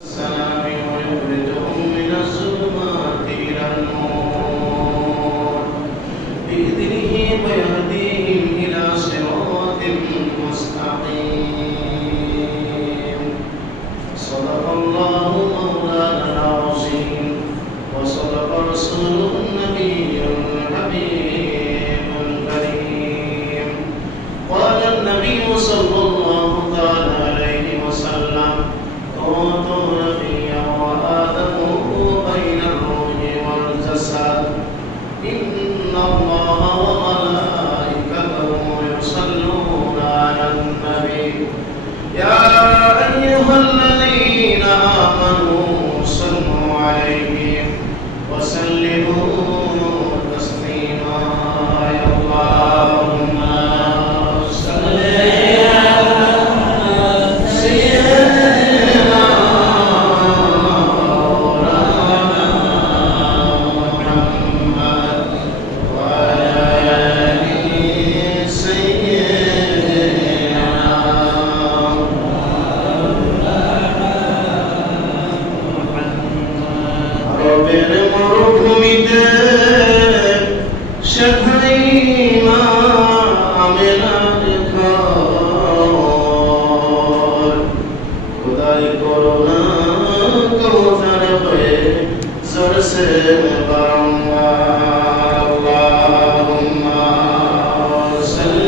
السلام ويخرجهم من الظلمات إلى النور بإذنه ويهديهم إلى صراط مستقيم. صدق الله مولانا العظيم وصدق رسوله النبي الحبيب الكريم. قال النبي صلى الله عليه وسلم: كنت نبيا وآدم بين الروح والجسد، إن الله وملائكته يصلون على النبي يا أيها الذين آمنوا صلوا عليه وسلموا تسليما. اللهم صل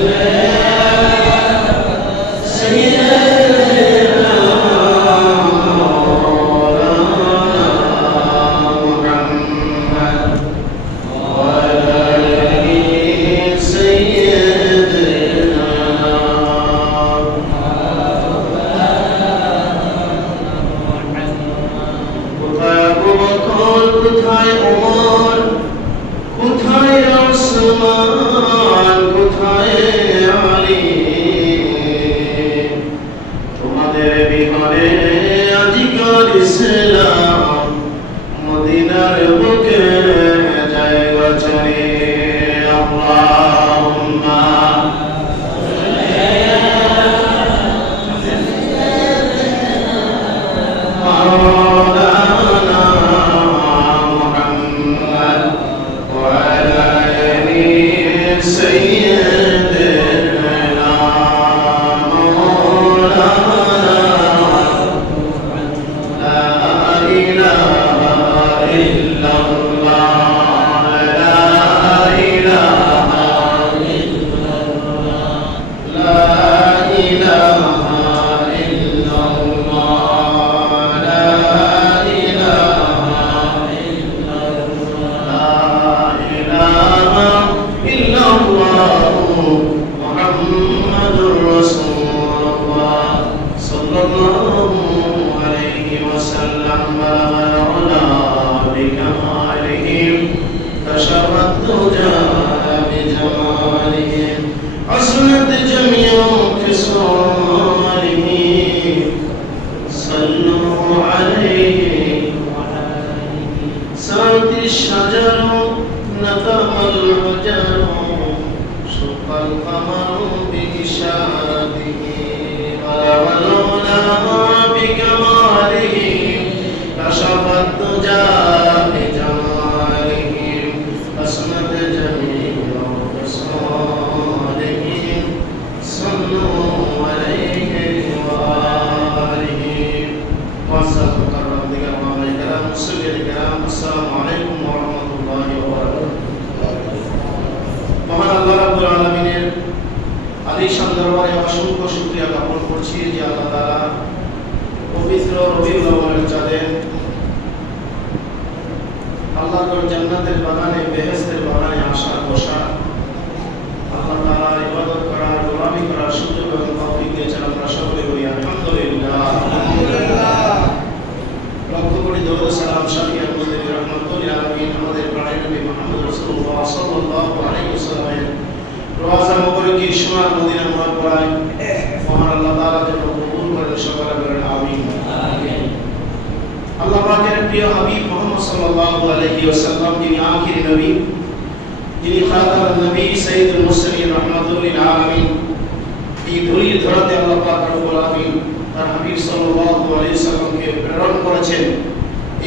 এই দলিল ধরাতে আল্লাহ পাক রব্বুল আলামিন তার হাবিব সাল্লাল্লাহু আলাইহি সাল্লামকে প্রেরণ করেছেন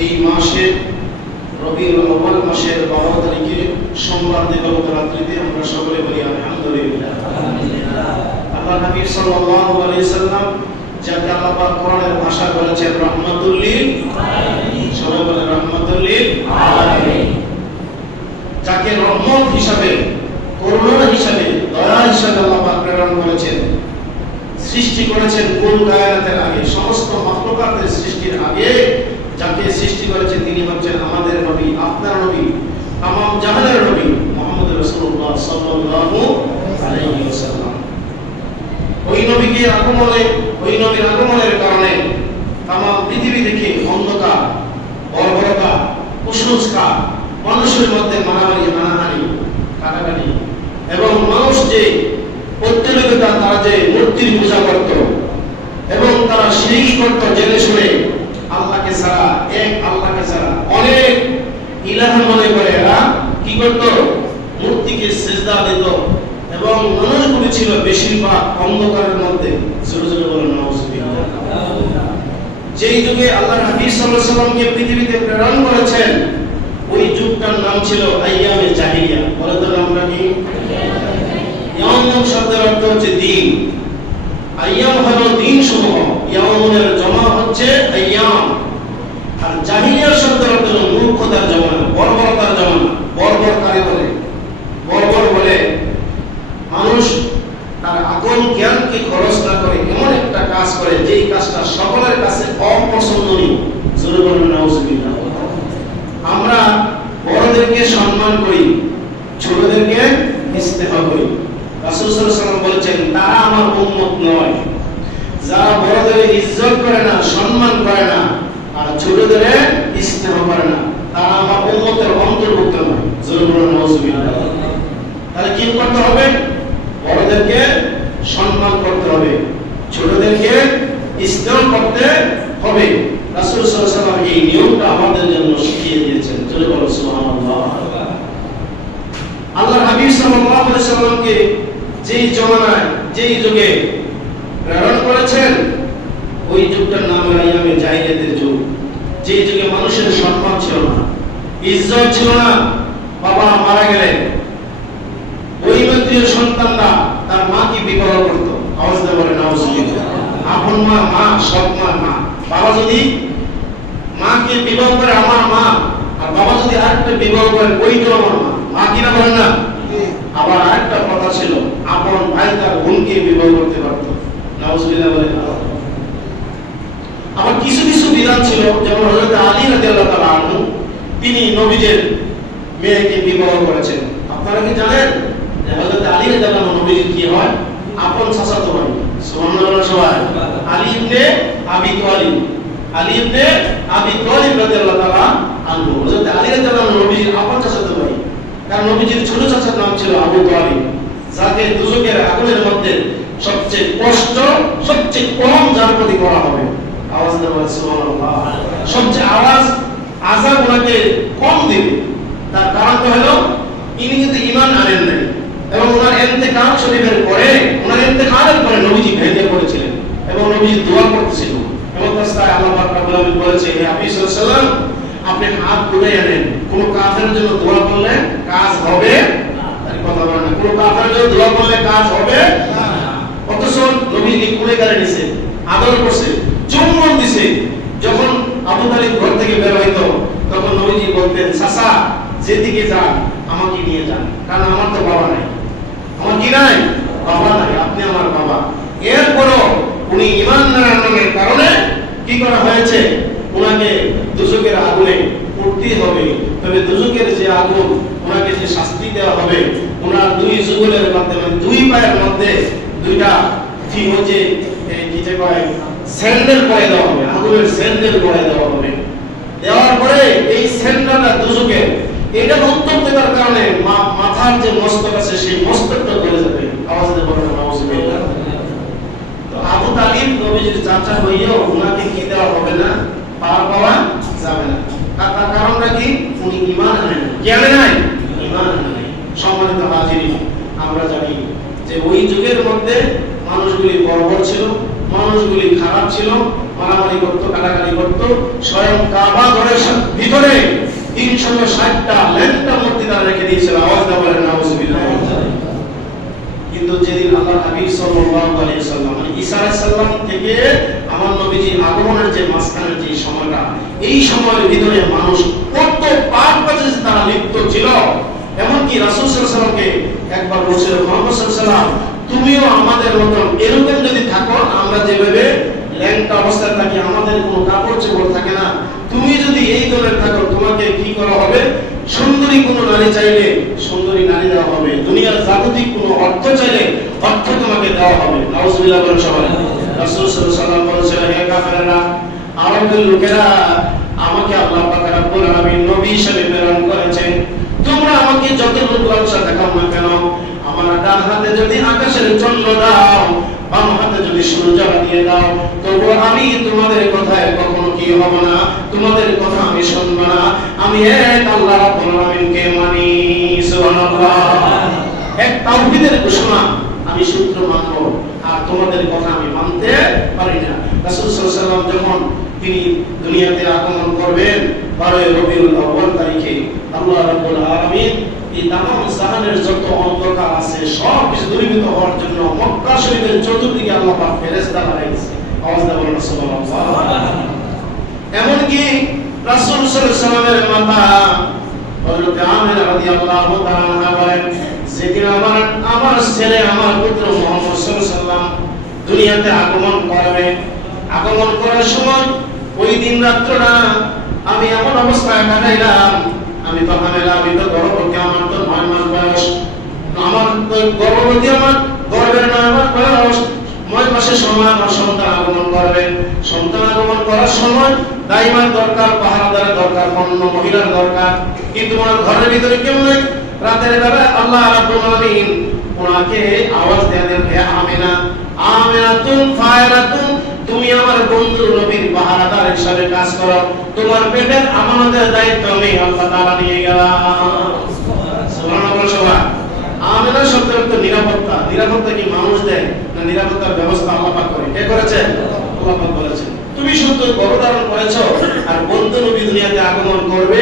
এই মাসে রবিউল আউয়াল মাসের 12 তারিখে সোমবার দিবাগত রাত্রিতে আমরা সকলে বলি আলহামদুলিল্লাহ। আল্লাহ নবী সাল্লাল্লাহু আলাইহি সাল্লাম যাকে আল্লাহ পাক কোরআনের ভাষা বলেছেন রাহমাতুল লিল আলামিন, সবাই বলে রাহমাতুল লিল আলামিন, যাকে রহমত হিসাবে, করুণা হিসাবে, দয়া হিসাবে আল্লাহ পাক প্রেরণ করেছেন। সৃষ্টি করেছেন কুল কায়নাতের আগে, সমস্ত মাখলুকাতের সৃষ্টির আগে যাকে সৃষ্টি করেছেন তিনি হচ্ছেন আমাদের নবী, আপনার নবী, তামাম জাহানের নবী মুহাম্মদ রাসূলুল্লাহ সাল্লাল্লাহু আলাইহি ওয়াসাল্লাম। ওই নবীকে আগমনে, ওই নবীর আগমনের কারণে তামাম পৃথিবী থেকে অন্ধকার, বর্বরতা, কুসংস্কার, মানুষের মধ্যে মারামারি, হানাহানি, কাটাকাটি এবং মানুষ যে প্রত্যেকটা তারা যে মূর্তির পূজা করত এবং তারা শিরক করত জেনে শুনে, আল্লাহকে ছাড়া, এক আল্লাহকে ছাড়া অনেক ইলাহ মনে করে এরা কি করত, মূর্তিকে সিজদা দিত এবং মানুষগুলি ছিল বেশিরভাগ অন্ধকারের মধ্যে। জোরে জোরে বলেন নাউজুবিল্লাহ। যেই যুগে আল্লাহ নবী সাল্লাল্লাহু আলাইহি সাল্লামকে পৃথিবীতে প্রেরণ করেছেন ওই যুগটার নাম ছিল আইয়ামে জাহিলিয়া। বলে তো নামটা কি? ইয়াম শব্দের অর্থ হচ্ছে দিন, আইয়াম হলো দিন সমূহ, ইয়ামের জমা হচ্ছে আইয়াম। আর জাহিলিয়া শব্দের অর্থ হলো মূর্খতার জমানা, বর্বরতার জমানা। বর্বরকারী বলে, বর্বর বলে মানুষ তার আকল জ্ঞানকে খরচ না করে এমন একটা কাজ করে যেই কাজটা সকলের কাছে অপছন্দনীয়। জোরে বলুন নাউজুবিল্লাহ। আমরা বড়দেরকে সম্মান করি, ছোটদেরকে ইস্তেহা করি। রাসূল সাল্লাল্লাহু আলাইহি ওয়াসাল্লাম বলেছেন তারা আমার উম্মত নয় যারা বড়দের ইজ্জত করে না, সম্মান করে না আর ছোটদের ইস্তেহা করে না, তারা আমার উম্মতের অন্তর্ভুক্ত নয়। জোরে বলুন নাউজুবিল্লাহ। তাহলে কি করতে হবে? বড়দেরকে সম্মান করতে হবে, ছোটদেরকে ইস্তেহা করতে হবে। রাসূল সাল্লাল্লাহু আলাইহি ওয়াসাল্লাম এই নিয়মটা আমাদের জন্য শিখিয়ে দিয়েছেন। জোরে বলুন সুবহানাল্লাহ। আল্লাহ হাবিব সাল্লাল্লাহু আলাইহি ওয়াসাল্লামকে যেই জমানায়, যেই যুগে প্রেরণ করেছেন ওই যুগটার নাম আইয়ামে জাহিলিয়াতের যুগ। যেই যুগে মানুষের সম্মান ছিল না, ইজ্জত ছিল না। বাবা মারা গেলে ওই ব্যক্তির সন্তানরা তার মাকে বিবাহ করত। আওয়াজ দিয়ে বলে নাউজুবিল্লাহ। আপন মা, মা, সৎ মা, মা। বাবা যদি মাকে বিবাহ করে আমার মা, আর বাবা যদি আরেকটা বিবাহ করে ওইটা আমার মা, মা কিনা বলেন না? আবার আরেকটা কথা ছিল, আপন ভাই তার বোনকে বিবাহ করতে পারত। নাউজুবিল্লাহ বলেন। আবার কিছু কিছু বিধান ছিল, যেমন হযরত আলী রাদিয়াল্লাহু তাআলা আনহু তিনি নবীদের মেয়েকে বিবাহ করেছেন। আপনারা কি জানেন যে হযরত আলী রাদিয়াল্লাহু আনহু নবীর কি হয়? আপন চাচাতো ভাই। সুবহানাল্লাহ সবাই। আলী ইবনে আবি তালিব, আলী ইবনে আবি তালিব রাদিয়াল্লাহু তাআলা আনহু হযরত আলী রাদিয়াল্লাহু আনহু নবীর আপন চাচাতো ভাই। কারণ নবীজির ছোট চাচার নাম ছিল আবু তালিব, যাকে দুজকের আগুনের মধ্যে সবচেয়ে কষ্ট, সবচেয়ে কম যার প্রতি করা হবে। আওয়াজ দিয়ে বলেন সুবহানাল্লাহ। সবচেয়ে আযাব ওনাকে কম দিবে। তার কারণ হলো ইনি কিন্তু ঈমান আনেন নাই এবং ওনার ইন্তেকাল শরীফের পরে, ওনার ইন্তেকালের পরে নবীজি ভেঙে পড়েছিলেন এবং নবীজি দোয়া করতেছিল এবং তাছাড়া আল্লাহ পাক রব্বুল আলামিন বলেছে হে নবী সাল্লাল্লাহু আলাইহি ওয়াসাল্লাম আপনি হাত তুলে আনেন, কোন কাফেরের জন্য দোয়া করলে কাজ হবে না। তার কথা বলেন না, কোন কাফেরের জন্য দোয়া করলে কাজ হবে না। অথচ নবীজি কুলে গাড়ি নিছে, আদর করছে, চুম্বন দিছে। যখন আবু তালিব ঘর থেকে বের হইতো তখন নবীজি বলতেন চাচা যেদিকে যান আমাকে নিয়ে যান, কারণ আমার তো বাবা নাই। আমার কি নাই? বাবা নাই, আপনি আমার বাবা। এরপরও উনি ঈমান না আনার কারণে কি করা হয়েছে? ওনাকে দুজকের আগুনে পড়তে হবে। তবে দুজকের যে আগুন, ওনাকে যে শাস্তি দেওয়া হবে, ওনার দুই যুগলের মাধ্যমে, দুই পায়ের মধ্যে দুইটা কি হচ্ছে কি যে কয় স্যান্ডেল পরে দেওয়া হবে, আগুনের স্যান্ডেল পরে দেওয়া হবে। দেওয়ার পরে এই স্যান্ডেলটা দুজকের এটা উত্তপ্ত করার কারণে মাথার যে মস্তক আছে সেই মস্তকটা গলে যাবে। আওয়াজ দিয়ে বলেন নাউজুবিল্লাহ। তো আবু তালিব নবীজির চাচা হইয়াও ওনাকে কি দেওয়া হবে না, পার পাওয়া যাবে না। তার কারণটা কি? উনি ঈমান আনেন। কি আনে নাই? ঈমান আনে নাই। সম্মানিত হাজিরিন, আমরা জানি যে ওই যুগের মধ্যে মানুষগুলি বর্বর ছিল, মানুষগুলি খারাপ ছিল, মারামারি করতো, কাটাকাটি করতো। স্বয়ং কাবা ঘরের ভিতরে 360টা ল্যাংটা মূর্তি তারা রেখে দিয়েছিল। আওয়াজ দেওয়া বলেন নাউজুবিল্লাহ। কিন্তু যেদিন আল্লাহ হাবিব সাল্লাল্লাহু আলাইহি ওয়াসাল্লাম মানে ঈসা আলাইহিস সালাম থেকে আমার নবীজি আগমনের যে মাঝখানের যে সময়টা, এই সময়ের ভিতরে মানুষ কত পাপ কাজে তারা লিপ্ত ছিল। এমনকি রাসূল সাল্লাল্লাহু আলাইহি ওয়াসাল্লামকে একবার বলেছিল, মুহাম্মদ সাল্লাল্লাহু আলাইহি ওয়াসাল্লাম তুমিও আমাদের মতো এরকম যদি থাকো, আমরা যেভাবে ল্যাংটা অবস্থায় থাকি, আমাদের কোনো কাপড় চোপড় থাকে না, তুমি যদি এই দলের থাকো, তোমাকে কি করা হবে? সুন্দরী কোনো নারী চাইলে সুন্দরী নারী দেওয়া হবে, দুনিয়ার জাগতিক কোনো অর্থ চাইলে অর্থ তোমাকে দেওয়া হবে। নাউজুবিল্লাহ বলেন সবাই। রাসূল সাল্লাল্লাহু আলাইহি ওয়াসাল্লাম বলেছিলেন, হে কাফেররা, আরবের লোকেরা, আমাকে আল্লাহ পাক রব্বুল আলামিন নবী হিসেবে প্রেরণ করেছেন। তোমরা আমাকে যতটুকু লালসা দেখাও না কেন, আমার ডান হাতে যদি আকাশের চন্দ্র দাও, বাম হাতে যদি সূর্য দিয়ে দাও, তবু আমি তোমাদের কথায় কখনো কি হব না, তোমাদের কথা আমি শুনব না। আমি এক আল্লাহ রাব্বুল আলামিনকে মানি। সুবহানাল্লাহ। এক তাওহীদের ঘোষণা আমি সূত্র মানব, আর তোমাদের কথা আমি মানতে পারি না। রাসূল সাল্লাল্লাহু আলাইহি ওয়াসাল্লাম যখন তিনি দুনিয়াতে আগমন করবেন 12 রবিউল আউয়াল তারিখে, আল্লাহ রাব্বুল আলামিন এই তামাম জাহানের যত অন্ধকার আছে সব কিছু দূরীভূত হওয়ার জন্য মক্কা শরীফের চতুর্দিকে আল্লাহ পাক ফেরেশতা পাঠাইছে। আওয়াজ দাও বলেন সুবহানাল্লাহ। এমনকি রাসূল সাল্লাল্লাহু আলাইহি ওয়াসাল্লামের মাতা হযরত আমিনা রাদিয়াল্লাহু তাআলা আনহা বলেন, যেদিন আমার ছেলে, আমার পুত্র মুহাম্মদ সাল্লাল্লাহু আলাইহি ওয়াসাল্লাম দুনিয়াতে আগমন করবে, আগমন করার সময় ওই দিন রাত্রটা আমি এমন অবস্থায় কাটাইলাম, আমি তো গর্ভবতী, আমার তো 9 মাস বয়স, আমার গর্ভবতী, আমার গর্ভের 9 মাস বয়স, 9 মাসের সময় আমার সন্তান আগমন করবে। সন্তান আগমন করার সময় দাইমার দরকার, পাহারাদার দরকার, অন্য মহিলার দরকার, কিন্তু আমার ঘরের ভিতরে কেউ নেই। রাতের বেলায় আল্লাহ রাব্বুল আলামিন ওনাকে আওয়াজ দেন, হে আমিনা, আমিনাতুন ফায়রাতুন, তুমি আমার বন্ধু নবীর পাহারাদার হিসেবে কাজ করো, তোমার পেটের আমানতের দায়িত্ব আমি আল্লাহ তাআলা নিয়ে গেলাম। সুবহানাল্লাহ। সবাই আমিনা শব্দের অর্থ নিরাপত্তা। নিরাপত্তা কি মানুষ দেয় না, নিরাপত্তার ব্যবস্থা আল্লাহ পাক করে? কে করেছে? আল্লাহ পাক করেছে। তুমি শুধু গর্ভধারণ করেছো, আর বন্ধু নবী দুনিয়াতে আগমন করবে,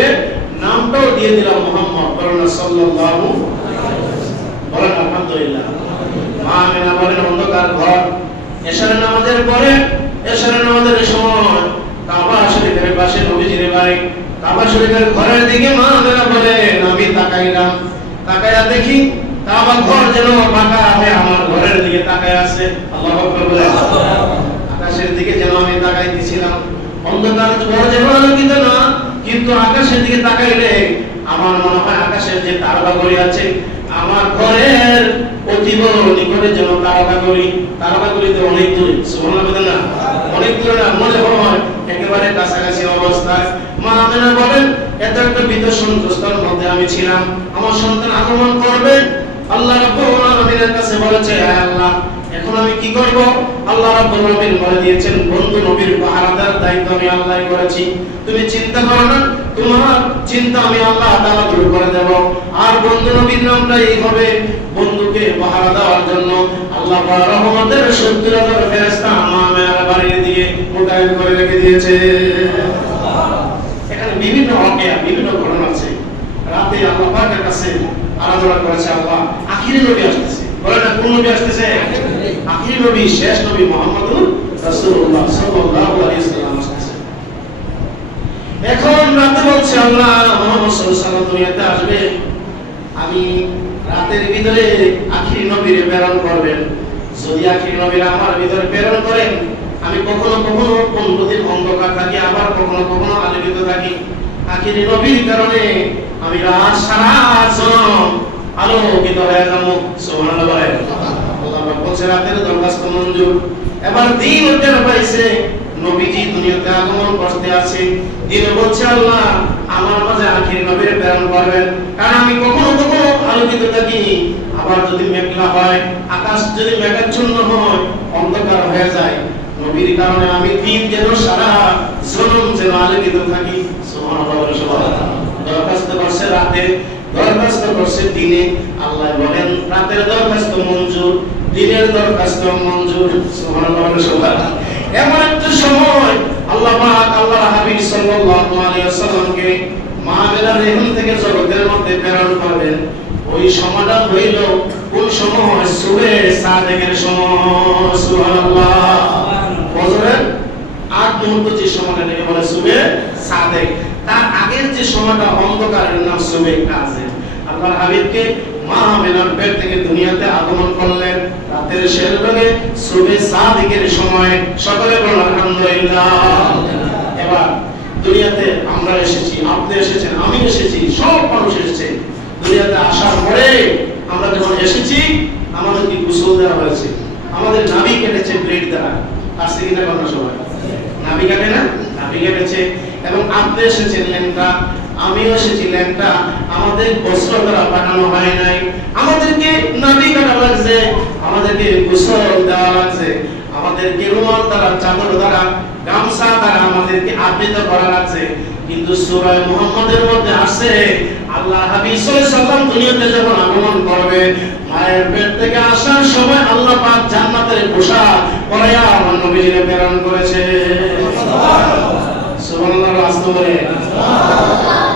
নামটাও দিয়ে দিলাম মুহাম্মদ। বলেন সাল্লাল্লাহু আলাইহি ওয়াসাল্লাম। বলেন আলহামদুলিল্লাহ। আমিনা বলেন, অন্ধকার ঘর, এশারের নামাজের পরে, এশারের নামাজের সময় কাবা শরীফের পাশে নবীজির বাড়ি, কাবা শরীফের ঘরের দিকে মা আমিনা বলেন, আমি তাকাইলাম, তাকায়া দেখি কাবা ঘর যেন ফাঁকা হয়ে আমার ঘরের দিকে তাকায় আছে। আল্লাহু আকবার বলে আকাশের দিকে যেন আমি তাকাইতেছিলাম। অন্ধকার ঘর যেন আলোকিত না, কিন্তু আকাশের দিকে তাকাইলে আমার মনে হয় আকাশের যে তারকাগুলি আছে, আমার ঘরের অতীব নিকটে যেন তারকাগুলি, তারকাগুলিতে অনেক দূরে। সুবহানাল্লাহ। না অনেক দূরে না, মনে হয় একেবারে কাছাকাছি অবস্থায়। মা আমিনা বলেন, এত একটা ভীত সন্ত্রস্তের মধ্যে আমি ছিলাম। আমার সন্তান আগমন করবে, আল্লাহ রাব্বুল আলামিনের কাছে বলেছে, হে আল্লাহ, এখন আমি কি করব? আল্লাহ রাব্বুল আলামিন বলে দিয়েছেন, বন্ধু নবীর পাহারাদার দায়িত্ব আমি আল্লাহই করেছি, তুমি চিন্তা করো না, তোমার চিন্তা আমি আল্লাহ তাআলা দূর করে দেব। আর বন্ধু নবীর নামটা এই হবে, বন্ধুকে পাহারা দেওয়ার জন্য আল্লাহ পাক রহমতের 70,000 ফেরেশতা আমার বাড়ির দিয়ে মোতায়েন করে রেখে দিয়েছে। এখানে বিভিন্ন ওয়াকিয়া, বিভিন্ন ঘটনা আছে। রাতে আল্লাহ পাকের কাছে আরাধনা করেছে আল্লাহ, আখিরি নবী আসতেছে। বলে না, কোন নবী আসতেছে? আখিরি নবী, শেষ নবী মুহাম্মদুর রাসূলুল্লাহ সাল্লাল্লাহু আলাইহি ওয়াসাল্লাম আসতেছে। এখন রাতে বলছে আল্লাহ, মুহাম্মদ সাল্লাল্লাহু আলাইহি ওয়াসাল্লাম দুনিয়াতে আসবে, আমি রাতের ভিতরে আখিরি নবীর প্রেরণ করবেন। যদি আখিরি নবীর আমার ভিতরে প্রেরণ করেন, আমি কখনো কখনো 15 দিন অন্ধকার থাকি, আবার কখনো কখনো আলোকিত থাকি। আখিরি নবীর কারণে আমি রাত সারা জনম আলোকিত হয়ে যাব। সুবহানাল্লাহ। আল্লাহ পাক বলছে, রাতের দরখাস্ত মঞ্জুর। এবার দিন উঠে পাইছে, নবীজি দুনিয়াতে আগমন করতে আছে। দিন বলছে, আল্লাহ আমার মাঝে আখিরি নবীর প্রেরণ করবেন, কারণ আমি কখনো কখনো আলোকিত থাকি, আবার যদি মেঘলা হয়, আকাশ যদি মেঘাচ্ছন্ন হয়, অন্ধকার হয়ে যায়, নবীর কারণে আমি দিন যেন সারা জনম যেন আলোকিত থাকি। সুবহানাল্লাহ। দরখাস্ত করছে রাতে, দরখাস্ত করছে দিনে। আল্লাহ বলেন, রাতের দরখাস্ত মঞ্জুর, দিনের দরখাস্ত মঞ্জুর। সুবহানাল্লাহ। এমন একটা সময় আল্লাহ পাক আল্লাহর হাবিব সাল্লাল্লাহু আলাইহি ওয়াসাল্লামকে মাহফিলের এখান থেকে জগতের মধ্যে প্রেরণ করবেন। ওই সময়টা হইল কোন সময়? সুবহে সাদেকের সময়। সুবহানাল্লাহ। ফজরের আগ মুহূর্ত যে সময়টা নেই বলে সুবহে সাদেক, তার আগের যে সময়টা অন্ধকারের নাম সুবহে কাযিম। আল্লাহর হাবিবকে মা আমিনার পেট থেকে দুনিয়াতে আগমন করলেন রাতের শেষ ভাগে সুবহে সাদেকের সময়। সকলে বলুন আলহামদুলিল্লাহ। এবার দুনিয়াতে আমরা এসেছি, আপনি এসেছেন, আমি এসেছি, সব মানুষ এসেছে। দুনিয়াতে আসার পরে আমরা যখন এসেছি আমাদেরকে গোসল দেওয়া হয়েছে, আমাদের নাভি কেটেছে ব্লেড দ্বারা। আসছে কিনা কথা সবাই? নাভি কাটে না? নাভি কেটেছে। এবং আপনি এসেছেন ল্যাংটা, আমিও এসেছি ল্যাংটা। আমাদের বস্ত্র দ্বারা পাঠানো হয় নাই, আমাদেরকে নাভি কাটা লাগছে, আমাদেরকে গোসল দেওয়া লাগছে, আমাদেরকে রুমাল দ্বারা, চাদর দ্বারা, গামছা দ্বারা আমাদেরকে আবৃত করা লাগছে। কিন্তু সূরা মুহাম্মাদের মধ্যে আছে আল্লাহ হাবিব সাল্লাল্লাহু আলাইহি ওয়াসাল্লাম দুনিয়াতে যখন আগমন করবে মায়ের পেট থেকে আসার সময় আল্লাহ পাক জান্নাতের পোশাক পরাইয়া আমার নবীজিকে প্রেরণ করেছে। সুবহানাল্লাহ। আসতে বলে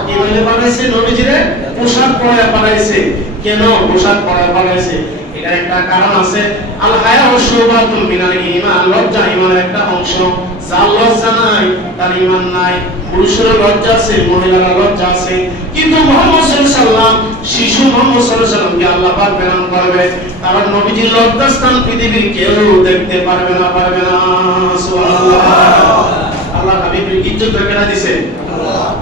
কিভাবে বানাইছে? নবীজিরে পোশাক পরাইয়া বানাইছে। কেন পোশাক পরাইয়া বানাইছে? এটার একটা কারণ আছে। আল হায়া ওয়া শুবাতুম মিনাল ঈমান। লজ্জা ঈমানের একটা অংশ। যার লজ্জা নাই তার ঈমান নাই। পুরুষের লজ্জা আছে, মহিলার লজ্জা আছে। কিন্তু মুহাম্মদ সাল্লাল্লাহু আলাইহি ওয়াসাল্লাম, শিশু মুহাম্মদ সাল্লাল্লাহু আলাইহি ওয়াসাল্লামকে আল্লাহ পাক প্রেরণ করবে। কারণ নবীজির লজ্জাস্থান পৃথিবীর কেউ দেখতে পারবে না, পারবে না। সুবহানাল্লাহ। আল্লাহ হাবিবের ইজ্জত কেন দিয়েছে?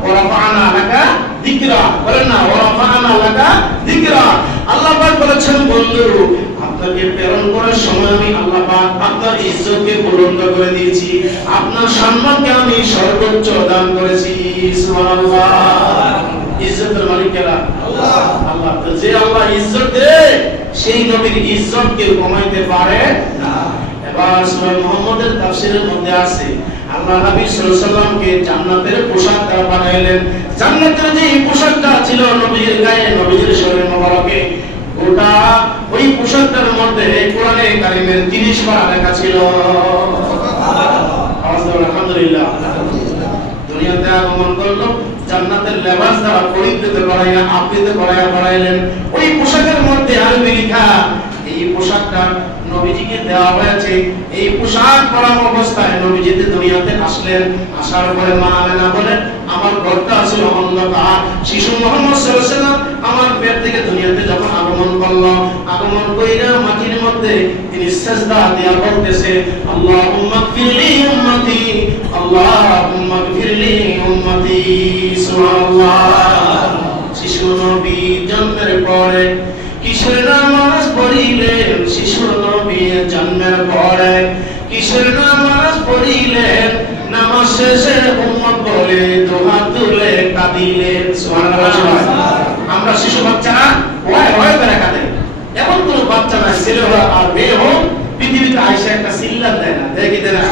ওয়া রাফা'না লাকা যিকরা। বলেন না ওয়া রাফা'না লাকা যিকরা। আল্লাহ পাক বলেছেন বন্ধু আপনাকে প্রেরণ করার সময় আমি আল্লাহ পাক আপনার ইজ্জতকে বুলন্দ করে দিয়েছি, আপনার সম্মানকে আমি সর্বোচ্চ দান করেছি। সুবহানাল্লাহ। ইজ্জতের মালিক কারা? আল্লাহ। আল্লাহ। তো যে আল্লাহ ইজ্জত দেয় সেই নবীর ইজ্জত কেউ কমাইতে পারে না। এবার সূরা মুহাম্মাদের তাফসীরের মধ্যে আছে আল্লাহ হাবিব সাল্লাল্লাহু আলাইহি ওয়াসাল্লামকে জান্নাতের পোশাক দ্বারা বানাইলেন। জান্নাতের যে পোশাকটা ছিল নবীর গায়ে, নবীর শরীরে মোবারকে, ওটা ওই পোশাকটার মধ্যে কোরআনে কারীমের 30 বার লেখা ছিল। আলহামদুলিল্লাহ। দুনিয়াতে আগমন করলো জান্নাতের লেবাস দ্বারা পরিহিত করাইয়া আবৃত করাইয়া বানাইলেন। ওই পোশাকের মধ্যে আরবি লেখা। এই পোশাকটা নবীজিকে দেওয়া হয়েছে। এই পোশাক পরা অবস্থায় নবীজিতে দুনিয়াতে আসলেন। আসার পরে মা আমেনা বলেন আমার ঘরটা ছিল অন্ধকার। শিশু মুহাম্মদ সাল্লাল্লাহু আলাইহি ওয়াসাল্লাম আমার পেট থেকে দুনিয়াতে যখন আগমন করলো, আগমন কইরা মাটির মধ্যে তিনি সিজদা দিয়া বলতেছে আল্লাহুম্মা গফিরলি উম্মতি, আল্লাহুম্মা গফিরলি উম্মতি। সুবহানাল্লাহ। শিশু নবী জন্মের পরে কিশোর নামাজ পড়িলেন, শিশু নবীর জন্মের পরে কিশোর নামাজ পড়িলেন, নামাজ শেষে উম্মত বলে দুহাত তুলে কাঁদিলেন। সুবহানাল্লাহ। আমরা শিশু বাচ্চারা ওয়াই ওয়াই করে কাঁদে। এমন কোন বাচ্চা নাই ছেলে হোক আর মেয়ে হোক পৃথিবীতে আইসা একটা সিল্লাত দেয় না, দেয় কি দেয় না?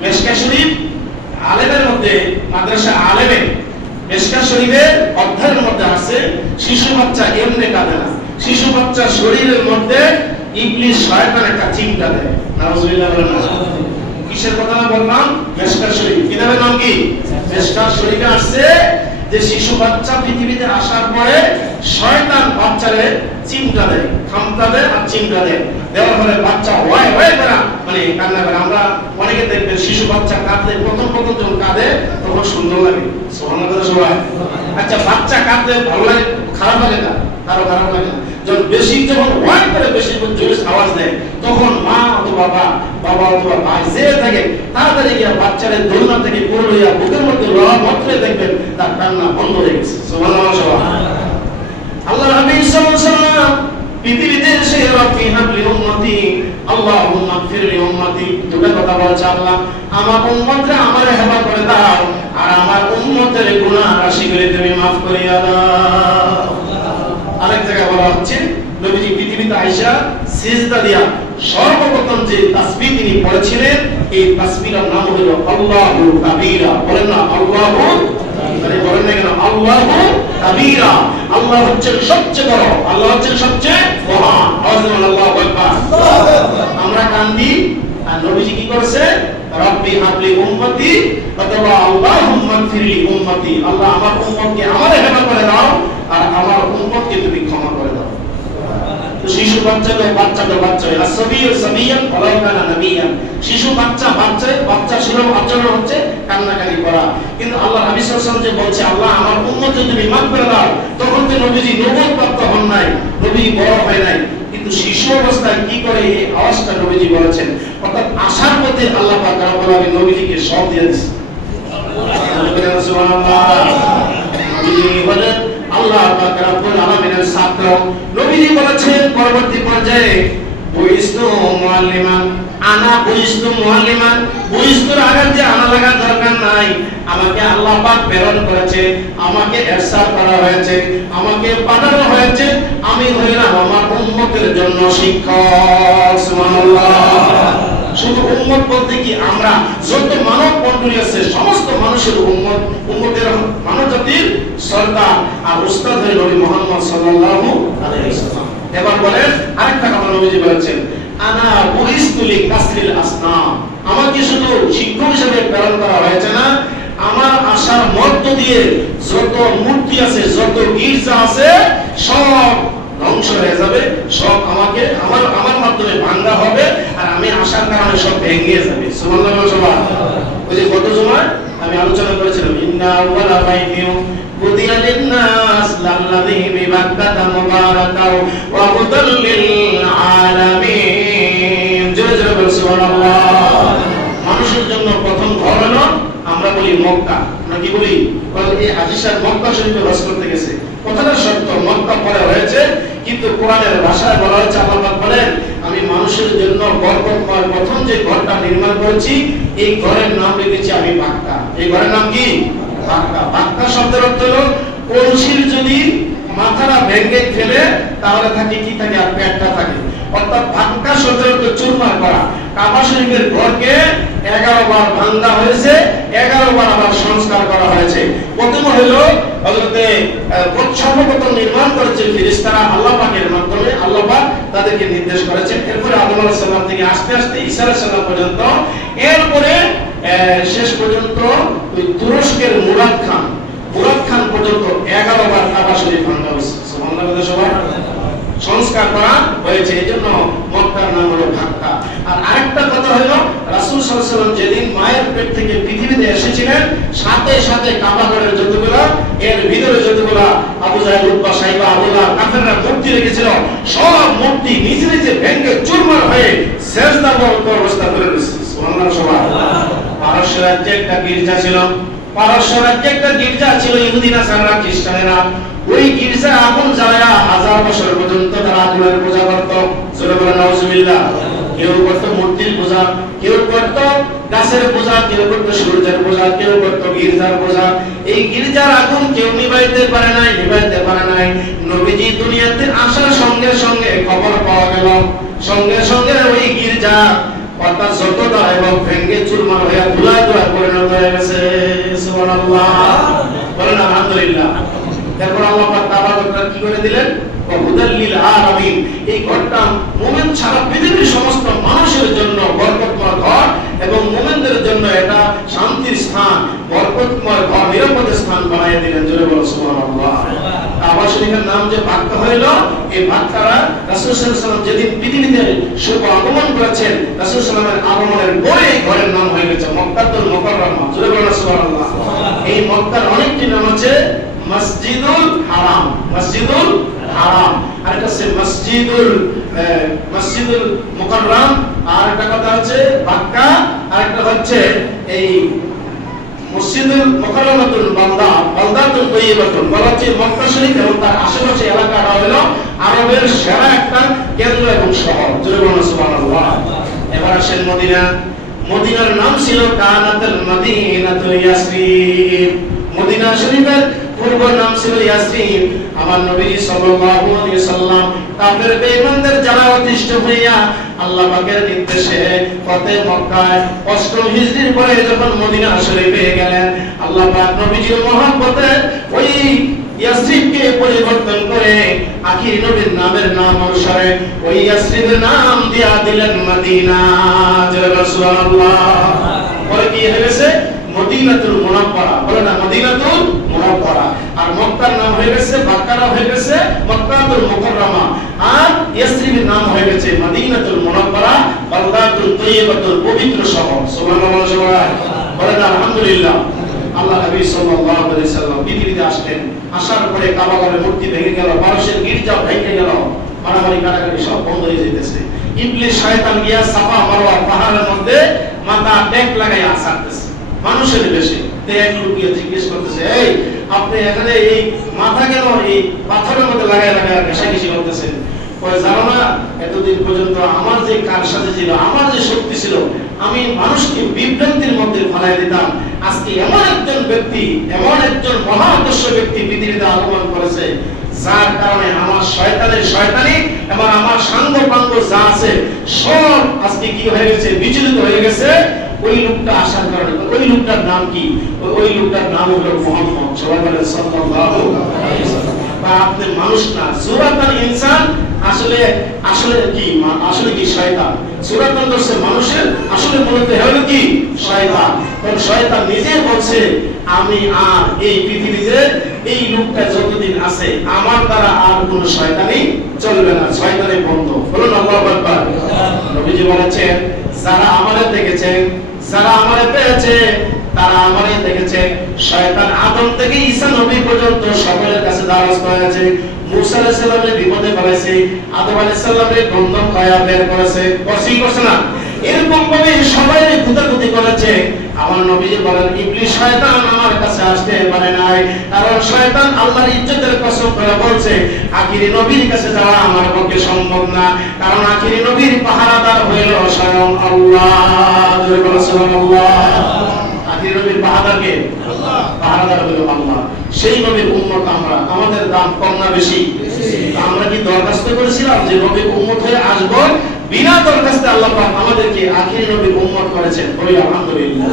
মিশকাত শরীফ আলেমের মধ্যে, মাদ্রাসা আলেমে মিশকাত শরীফের অধ্যায়ের মধ্যে আছে শিশু বাচ্চা এমনি কাঁদে না, শিশু বাচ্চার শরীরের মধ্যে ইবলিস শয়তান একটা চিমটা দেয়। নাউজুবিল্লাহ। কিসের কথা বললাম? মিশকাত শরীফ। কিতাবের নাম কি? মিশকাত শরীফে আসছে যে শিশু বাচ্চা পৃথিবীতে আসার পরে শয়তান বাচ্চারে চিমটা দেয়, খামটা দেয় আর চিমটা দেয়। দেওয়ার ফলে বাচ্চা ওয়াই ওয়াই করে মানে কান্না করে। আমরা অনেকে দেখবেন শিশু বাচ্চা কাঁদলে প্রথম যখন কাঁদে তখন সুন্দর লাগে। সুবহানাল্লাহ সবাই। আচ্ছা বাচ্চা কাঁদলে ভালো লাগে, খারাপ লাগে না? কারো খারাপ লাগে না। যখন বেশি যখন ওয়াই করে বেশি জোরে আওয়াজ দেয় তখন মা অথবা বাবা অথবা ভাই যে থাকে তাড়াতাড়ি গিয়ে বাচ্চাদের দোলনা থেকে পড়ে লইয়া বুকের মধ্যে লওয়া মাত্র দেখবেন তার কান্না বন্ধ হয়ে গেছে। সুবহানাল্লাহ সবাই। আল্লাহ হাবিব সাল্লাল্লাহু আলাইহি ওয়াসাল্লাম পৃথিবীতে এসে রব্বি হাবলি উম্মতি আল্লাহুম্মা গফিরলি উম্মতি দুটো কথা বলছে আল্লাহ, আমার উম্মতরা আমারে হেফাজত করে দাও আর আমার উম্মতের গুনাহ রাশিগুলি তুমি maaf করিয়া দাও। আরেক জায়গায় বলা হচ্ছে নবীজি পৃথিবীতে আয়েশা সিজদা দিয়া সর্বপ্রথম যে তাসবিহ তিনি পড়েছিলেন এই তাসবিহর নাম হলো আল্লাহু কাবীরা। বলেন না আল্লাহু, তাহলে বলেন না কেন আল্লাহু কাবীরা? আল্লাহ হচ্ছেন সবচেয়ে বড়, আল্লাহ হচ্ছেন সবচেয়ে মহান। আল্লাহু আকবার। আমরা কান্দি আর নবীজি কি করেছে? রব্বি হাবলি উম্মতি অথবা আল্লাহুম্মা গফিরলি উম্মতি, আল্লাহ আমার উম্মতকে আমারে ক্ষমা করে দাও আর আমার উম্মতকে তুমি ক্ষমা করে দাও। তো শিশু বাচ্চা আসবিয়ু সাবিয়ান ওয়ালাউ কানা নবিয়ান, শিশু বাচ্চা ছিল আচরণ হচ্ছে কান্নাকাটি করা, কিন্তু আল্লাহ নবী সাল্লাল্লাহু আলাইহি ওয়াসাল্লাম যে বলছে আল্লাহ আমার উম্মতকে তুমি মাফ করে দাও, তখন তো নবীজি নবুয়ত প্রাপ্ত হন নাই, নবী বড় হয় নাই, কিন্তু শিশু অবস্থায় কি করে এই আওয়াজটা নবীজি বলেছেন, অর্থাৎ আশার পথে আল্লাহ পাক রব্বুল আলামিন নবীজিকে সব দিয়ে দিয়েছেন। সুবহানাল্লাহ। নবীজি বলেন আল্লাহ পাক রব্বুল আলামিনের ছাত্র। নবীজি বলেছেন পরবর্তী পর্যায়ে বুইস্তু মুআল্লিমান, আনা বুইস্তু মুআল্লিমান, বুইস্তুর আগে যে আনা লাগার দরকার নাই, আমাকে আল্লাহ পাক প্রেরণ করেছে, আমাকে ইরসাল করা হয়েছে, আমাকে পাঠানো হয়েছে, আমি হইলাম আমার উম্মতের জন্য শিক্ষক। সুবহানাল্লাহ। শুধু উম্মত বলতে কি আমরা যত মানব মণ্ডলী আছে সমস্ত মানুষের উম্মতের মানব জাতির সরদার আর উস্তাদ হয়ে নবী মুহাম্মদ সাল্লাল্লাহু আলাইহি ওয়াসাল্লাম। এবার বলেন আরেকটা কথা নবীজি বলেছেন, আনা বুইস্তু লিকাসরিল আসনাম, আমাকে শুধু শিক্ষক হিসেবে প্রেরণ করা হয়েছে না, আমার আশার মধ্য দিয়ে যত মূর্তি আছে, যত গির্জা আছে সব ধ্বংস হয়ে যাবে, সব আমাকে আমার মাধ্যমে ভাঙা হবে, আর আমি আশার কারণে সব ভেঙে যাবে। সুবহানাল্লাহ। ওই যে গত জুমায় আমি আলোচনা করেছিলাম, ইন্না আউয়ালা বাইতিউ বুদিয়া লিন-নাস লাল্লাযী বিবাক্কাতা মুবারাকাও ওয়া হুদাল লিল আলামিন। জোরে জোরে বলুন সুবহানাল্লাহ। মানুষের জন্য প্রথম ঘর হলো, আমরা বলি মক্কা, আমরা কি বলি? এই হাজী সাহেব মক্কা শরীফে হজ করতে গেছে, কথাটা সত্য, মক্কা পরে হয়েছে, কিন্তু কোরআনের ভাষায় বলা হয়েছে, আল্লাহ পাক বলেন আমি মানুষের জন্য বরকতময় প্রথম যে ঘরটা নির্মাণ করেছি, এই ঘরের নাম রেখেছি আমি বাক্কা। এই ঘরের নাম কি? বাক্কা। বাক্কা শব্দের অর্থ হলো কলসির যদি মাথাটা ভেঙে ফেলে তাহলে থাকে কি থাকে, আর পেটটা থাকে, অর্থাৎ বাক্কা শব্দের অর্থ চুরমার করা। কাবা শরীফের ঘরকে 11 বার ভাঙা হয়েছে, 11 বার আবার সংস্কার করা হয়েছে। প্রথম হলো হযরতে সর্বপ্রথম নির্মাণ করেছে ফেরেশতারা আল্লাহ পাকের মাধ্যমে, আল্লাহ পাক তাদেরকে নির্দেশ করেছেন। এরপরে আদম আলাইহিস সালাম থেকে আস্তে আস্তে ঈসা আলাইহিস সালাম পর্যন্ত, এরপরে শেষ পর্যন্ত ওই তুরস্কের মুরাদ খান পর্যন্ত 11 বার কাবা শরীফ ভাঙা হয়েছে। সুবহানাল্লাহ। সবাই সংস্কার করা হয়েছে, এজন্য মক্কার নাম হলো বাক্কা। আর আরেকটা কথা হলো, রাসূল সাল্লাল্লাহু আলাইহি ওয়াসাল্লাম যেদিন মায়ের পেট থেকে পৃথিবীতে এসেছিলেন, সাথে সাথে কাবা ঘরের যতগুলো, এর ভিতরে যতগুলো আবু জাহেল, উতবা, সাইবা, আবু লাহাব কাফেররা মূর্তি রেখেছিল, সব মূর্তি নিজে নিজে ভেঙে চুরমার হয়ে সিজদাবদ্ধ অবস্থা করে দিয়েছে। সুবহানাল্লাহ। সবাই পারস্য রাজ্যে একটা গির্জা ছিল, ইহুদি নাসারা খ্রিস্টানেরা ওই গির্জা আগুন জ্বালায়া 1000 বছর পর্যন্ত তারা আগুনের পূজা করত। সুবহানাল্লাহ, নাউজুবিল্লাহ। কেউ করত মূর্তির পূজা, কেউ করত গাছের পূজা, কেউ করত সূর্যের পূজা, কেউ করত গির্জার পূজা। এই গির্জার আগুন কেউ নিভাইতে পারে নাই। নবীজি দুনিয়াতে আসার সঙ্গে সঙ্গে খবর পাওয়া গেল, সঙ্গে সঙ্গে ওই গির্জা অর্থাৎ যতটা এবং ভেঙে চুরমার হয়ে ধুলায় পরিণত হয়ে গেছে। সুবহানাল্লাহ। বলেন আলহামদুলিল্লাহ। তারপর আল্লাহ পাক কাবা ঘরটা কি করে দিলেন? হুদাল লিল আলামিন। এই ঘরটা মুমিন ছাড়া পৃথিবীর সমস্ত মানুষের জন্য বরকতময় ঘর, এবং মুমিনদের জন্য এটা শান্তির স্থান, বরকতময় ঘর, নিরাপদ স্থান বানিয়ে দিলেন। জোরে বলুন সুবহানাল্লাহ। কাবা শরীফের নাম যে বাক্কা হলো, এই বাক্কারা রাসূল সাল্লাল্লাহু আলাইহি ওয়াসাল্লাম যেদিন পৃথিবীতে শুভ আগমন করেছেন, রাসূল সাল্লাল্লাহু আলাইহি ওয়াসাল্লামের আগমনের পরে এই ঘরের নাম হয়ে গেছে মক্কাতুল মুকাররমা। জোরে বলুন সুবহানাল্লাহ। এই মক্কার অনেকটি নাম আছে, মসজিদুল হারাম, আর একটা হচ্ছে মসজিদুল মুকাররম, আর একটা কথা হচ্ছে বাক্কা, আর একটা হচ্ছে এই মসজিদুল মুকাররমাতুল বালদাতুল তাইয়্যিবাতুল। বলা হচ্ছে মক্কা শরীফ এবং তার আশেপাশে এলাকাটা হলো আরবের সেরা একটা কেন্দ্র এবং শহর। জোরে বলুন সুবহানাল্লাহ। এবার আসেন মদিনার নাম ছিল কানাতুল মদিনাতুল ইয়াসরিব। মদিনা শরীফের পূর্ব নাম ছিল ইয়াসরিব। আমার নবী সাল্লাল্লাহু আলাইহি সাল্লাম কাফের বেঈমানদের জ্বালা অতিষ্ঠ হইয়া আল্লাহ পাকের নির্দেশে ফতেহ মক্কায় 8ম হিজরির পরে যখন মদিনা শরীফে গেলেন, আল্লাহ পাক নবীজির মহব্বতে ওই ইয়াসরিবকে পরিবর্তন করে আখির নবীর নামের নাম অনুসারে ওই ইয়াসরিবের নাম দিয়া দিলেন মদিনা। সুবহানাল্লাহ। পরে কি হয়ে গেছে? মদিনাতুল মুনাওয়ারা। বলে না মদিনাতুল মুনাওয়ারা। আর মক্কার নাম হয়ে গেছে বাক্কারা, হয়ে গেছে মক্কাতুল মুকাররমা। আর ইয়াসরিবের নাম হয়ে গেছে মদিনাতুল মুনাওয়ারা, বালদাতুল তাইয়্যিবাতুল পবিত্র শহর। সুবহানাল্লাহ। বলে না আলহামদুলিল্লাহ। আল্লাহ নবী সাল্লাল্লাহু আলাইহি সাল্লাম পৃথিবীতে আসলেন। আসার পরে কাবা ঘরের মূর্তি ভেঙে গেল, মানুষের গির্জা ভেঙে গেল, মারামারি কাটাকাটি সব বন্ধ হয়ে যেতেছে। ইবলিস শয়তান গিয়া সাফা মারওয়া পাহাড়ের মধ্যে মাথা টেক লাগাইয়া আসতেছে মানুষের বেশে। এক লোক গিয়ে জিজ্ঞেস করতেছে, এই আপনি এখানে এই মাথা কেন এই পাথরের মধ্যে লাগাই লাগাই ঘেঁষাঘেঁষি করতেছেন? কয় জানো না, এতদিন পর্যন্ত আমার যে কার সাথে ছিল, আমার যে শক্তি ছিল, আমি মানুষকে বিভ্রান্তির মধ্যে ফেলাই দিতাম। আজকে এমন একজন ব্যক্তি, এমন একজন মহাদর্শ ব্যক্তি পৃথিবীতে আগমন করেছে, যার কারণে আমার শয়তানের শয়তানি এবং আমার সাঙ্গ পাঙ্গ যা আছে সব আজকে কি হয়ে গেছে? বিচলিত হয়ে গেছে। ওই লোকটা আসার কারণে। ওই লোকটার নাম কি? ওই লোকটার নাম হলো মুহাম্মদ সাল্লাল্লাহু আলাইহি ওয়াসাল্লাম। আপনি মানুষ না, সুরাতান ইনসান। আসলে আসলে কি? আসলে কি শয়তান? সুরাতান দর্শে মানুষের, আসলে মূলত হলো কি? শয়তান। কারণ শয়তান নিজে বলছে, আমি আর এই পৃথিবীতে এই লোকটা যতদিন আছে আমার দ্বারা আর কোন শয়তানি চলবে না, শয়তানি বন্ধ। বলুন আল্লাহু আকবার। নবীজি বলেছেন, যারা আমারে দেখেছে, যারা আমারে পেয়েছে, তারা আমারে দেখেছে। শয়তান আদম থেকে ঈসা নবী পর্যন্ত সকলের কাছে দ্বারস্থ হয়েছে। মুসা আলাইহিস সালামের বিপদে ফেলেছে, আদম আলাইহিস সালামের গন্ধম খায়া বের করেছে, কসই করছে না? এরকম ভাবে সবাই গুতাগুতি করেছে। আমার নবীজি বলেন, ইবলিস শয়তান আমার কাছে আসতে পারে নাই, কারণ শয়তান আল্লাহর ইজ্জতের কসম করে বলছে, আখিরি নবীর কাছে যাওয়া আমার পক্ষে সম্ভব না, কারণ আখিরি নবীর পাহারাদার হইল স্বয়ং আল্লাহ। সুবহানাল্লাহ। আখিরি নবীর পাহারাদার কে? আল্লাহ। পাহারাদার হইল আল্লাহ। সেই নবীর উম্মত আমরা। আমাদের দাম কম না বেশি? আমরা কি দরখাস্ত করেছিলাম যে নবীর উম্মত হয়ে আসবো? বিনা দরখাস্তে আল্লাহ পাক আমাদেরকে আখিরি নবীর উম্মত করেছেন। বলি আলহামদুলিল্লাহ।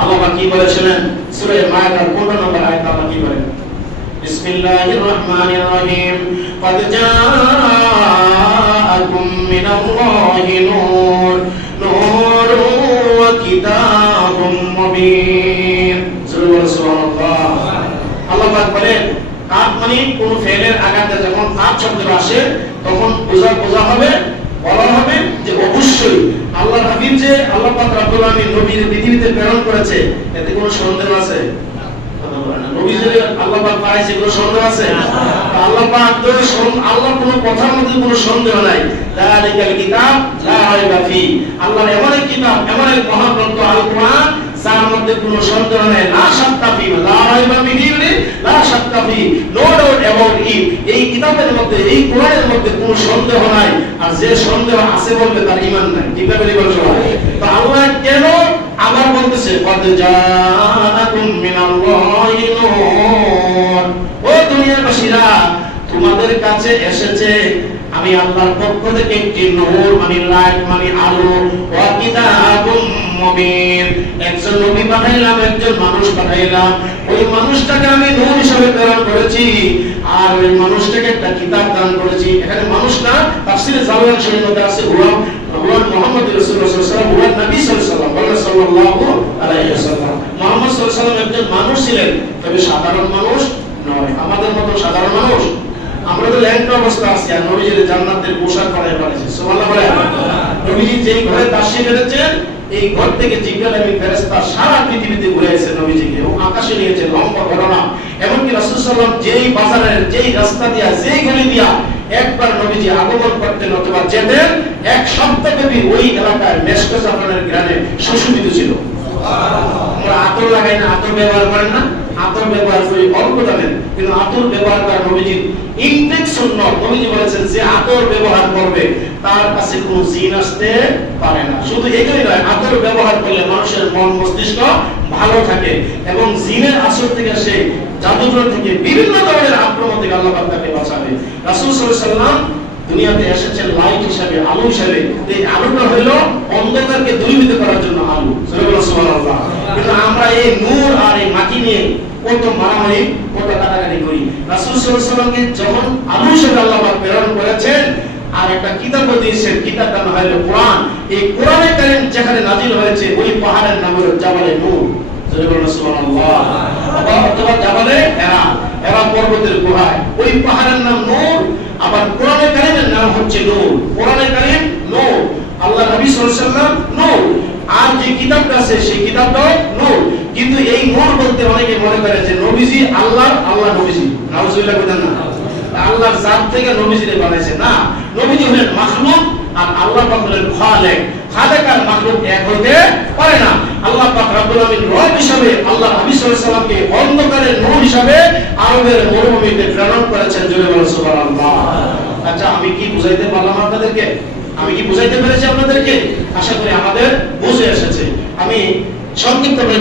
আল্লাহ পাক কি বলেছিলেন? সূরা মায়েদার 15 নম্বর আয়াত আল্লাহ কি বলেন? বিসমিল্লাহির রহমানির রহিম। ক্বাদ জাআকুম মিনাল্লাহি নূর, নূরুন ওয়া কিতাবুম মুবিন। সুবহানাল্লাহ। আল্লাহ পাক বলেন, কাফ মানে কোন ফেলের আগাতে যখন কাফ শব্দ আসে তখন বোঝা হবে, বলা হবে যে অবশ্যই আল্লাহর হাবিব যে আল্লাহ পাক রব্বুল আলামিন নবীর পৃথিবীতে প্রেরণ করেছে, এতে কোনো সন্দেহ আছে? নবী যে আল্লাহ পাক পাঠাইছে, কোনো সন্দেহ আছে? আল্লাহ পাক তো আল্লাহর কোনো কথার মধ্যে কোনো সন্দেহ নাই। যালিকাল কিতাব লা রাইবা ফি। আল্লাহর এমন এক কিতাব, এমন এক মহাগ্রন্থ আল কোরআন, যার মধ্যে কোনো সন্দেহ নাই। লা শাক্কা ফি, লা রাইবা ফিহি, লা শাক্কা ফি, নো ডাউট অ্যাবাউট ইট। এই কিতাবের মধ্যে, এই কোরআনের মধ্যে কোনো সন্দেহ নাই। আর যে সন্দেহ আছে বলবে তার ঈমান নাই। ঠিক না বলি বলছো? তো আল্লাহ কেন আবার বলতেছে, ক্বাদ জাআকুম মিনাল্লাহি নূর। ও দুনিয়াবাসীরা, তোমাদের কাছে এসেছে আমি আল্লাহর পক্ষ থেকে একটি নূর মানে লাইট মানে আলো, ওয়া কিতাবুম মুবিন। একজন নবী পাঠাইলাম, একজন মানুষ পাঠাইলাম। ওই মানুষটাকে আমি নূর হিসেবে প্রেরণ করেছি, আর ওই মানুষটাকে একটা কিতাব দান করেছি। এখানে মানুষ না, তাফসীরে জালালাইন শরীফের মধ্যে আছে হুয়া মুহাম্মদ রাসূলুল্লাহ সাল্লাল্লাহু আলাইহি ওয়াসাল্লাম, হুয়া নবী সাল্লাল্লাহু আলাইহি ওয়াসাল্লাম। মুহাম্মদ সাল্লাল্লাহু আলাইহি ওয়াসাল্লাম একজন মানুষ ছিলেন, তবে সাধারণ মানুষ নয়। আমাদের মতো সাধারণ মানুষ আমরা তো ল্যাংটা অবস্থা আছি, আর নবীজি জান্নাতের পোশাক পরায় পাঠিয়েছে। সুবহানাল্লাহ বলে। নবীজি যেই ঘরে তাশরীফ এনেছেন, এই ঘর থেকে জিবরাইল আমিন ফেরেশতা সারা পৃথিবীতে ঘুরেছে নবীজিকে, ও আকাশে নিয়েছে, লম্বা ঘটনা। এমনকি রাসূল সাল্লাল্লাহু আলাইহি ওয়াসাল্লাম যেই বাজারের, যেই রাস্তা দিয়া, যেই গলি দিয়া একবার নবীজি আগমন করতেন অথবা যেতেন, এক সপ্তাহব্যাপী ওই এলাকায় মেশক জাফরানের ঘ্রাণে সুশোভিত ছিল। আমরা আতর লাগাই না, আতর ব্যবহার করেন না? আতর ব্যবহার করি অল্প দামে, কিন্তু আতর ব্যবহার করা নবীজির ইনটেক সুন্নাত। নবীজি বলেছেন যে আতর ব্যবহার করবে তার কাছে কোনো জিন আসতে পারে না। শুধু এটাই নয়, আতর ব্যবহার করলে মানুষের মন মস্তিষ্ক ভালো থাকে এবং জিনের আসর থেকে, সে জাদুঘর থেকে, বিভিন্ন ধরনের আক্রমণ থেকে আল্লাহ পাক তাকে বাঁচাবে। রাসূল সাল্লাল্লাহু আলাইহি ওয়াসাল্লাম দুনিয়াতে এসেছেন লাইট হিসেবে, আলো হিসেবে। এই আলোটা হলো অন্ধকারকে দূরীভূত করার জন্য আলো। সুবহানাল্লাহ। কিন্তু আমরা এই নূর আর এই মাটি নিয়ে কত মারামারি, কত কাটাকাটি করি। রাসূল সাল্লাল্লাহু আলাইহি ওয়াসাল্লামকে যখন আলো হিসেবে আল্লাহ পাক প্রেরণ করেছেন আর একটা কিতাবও দিয়েছেন, কিতাবটার নাম হলো কোরআন। এই কোরআনে কারীম যেখানে নাযিল হয়েছে ওই পাহাড়ের নাম হলো জাবালে নূর। সুবহানাল্লাহ। অথবা জাবালে হেরা, হেরা পর্বতের গুহায় ওই পাহাড়ের নাম নূর। আবার কোরআনে কারীমের নাম হচ্ছে নূর। কোরআনে কারীম নূর, আল্লাহ নবী সাল্লাল্লাহু আলাইহি ওয়াসাল্লাম নূর, আর যে কিতাবটা আছে সেই কিতাবটাও নূর। কিন্তু এই নূর বলতে অনেকে মনে করে যে নবীজি আল্লাহ, আল্লাহ নবীজি। নাউজুবিল্লাহ বলেন না, আল্লাহর জাত থেকে নবীজিরে বানাইছে না। নবীজি হলেন মাখলুক আর আল্লাহ পাক হলেন খালেক। খালেক আর মাখলুক এক হতে পারে না। আল্লাহ পাক রব্বুল আলামিন রব হিসাবে আল্লাহ নবী সাল্লাল্লাহু আলাইহি ওয়াসাল্লামকে অন্ধকারের নূর হিসাবে আরবের মরুভূমিতে প্রেরণ করেছেন। জোরে বলুন সুবহানাল্লাহ। আচ্ছা, আমি কি বুঝাইতে পারলাম আপনাদেরকে? আমি কি বুঝাইতে পেরেছি আপনাদেরকে? আশা করি আমাদের বুঝে এসেছে। আমি সংক্ষিপ্তভাবে